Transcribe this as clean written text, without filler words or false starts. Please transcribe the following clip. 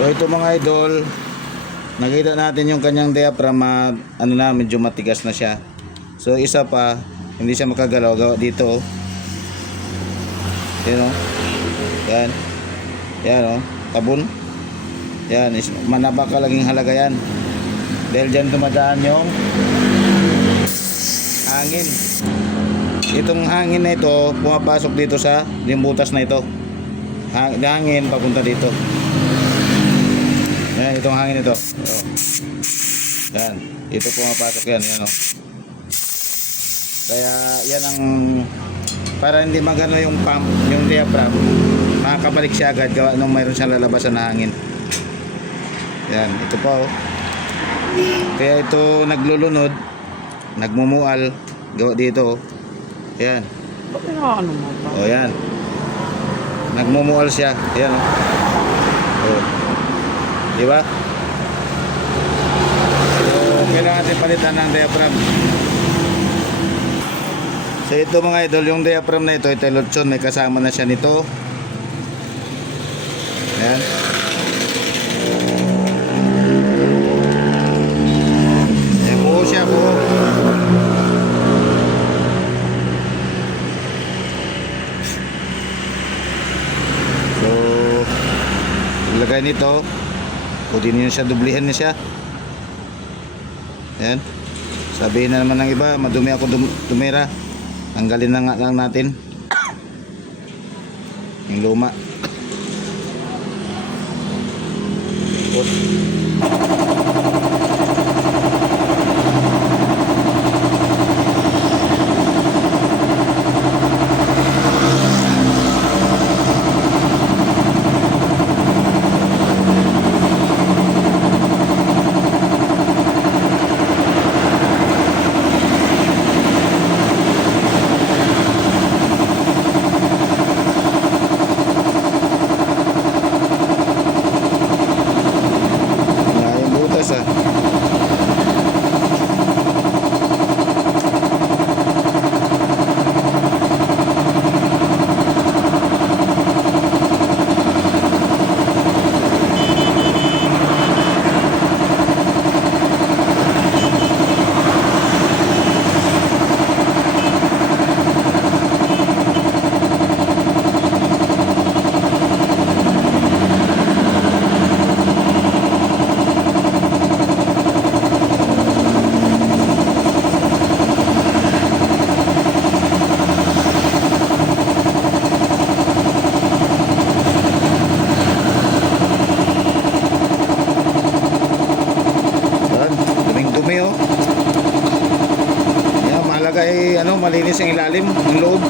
So ito mga idol, nakita natin yung kanyang diaphragm, ano na, medyo matigas na siya. So isa pa, hindi siya makagalaw, gawa dito. Yan o. Yan. Yan o. Tabon. Yan. Manapakalaging halaga yan. Dahil dyan dumadaan yung hangin. Itong hangin na ito, pumapasok dito sa limbutas na ito. Hangin papunta dito. Yan, itong hangin ito. Yan. Ito pumapasok yan. Yan o. Kaya yan ang, para hindi magano yung pump, yung diaphragm, makakabalik siya agad gawa nung mayroon siyang lalabasan na hangin. Yan, ito pa oh. Kaya ito naglulunod, nagmumual gawa dito oh. Yan. Bakit ano mo ba? Oh, yan. Nagmumual siya. Yan oh. Oh. Di ba? So, kailangan natin palitan ng diaphragm. So ito mga idol, yung diaphragm na ito, telotson, may kasama na siya nito. Ayan. Ayan, buo siya, buo. So, ilagay nito. Pwede nyo siya, dublihan niya siya. Ayan. Sabihin na naman ng iba, madumi ako tumira. Tanggalin na nga lang natin yung luma. Dumi oh. Yan, mahalaga ay ano, malinis ang ilalim, ang loob.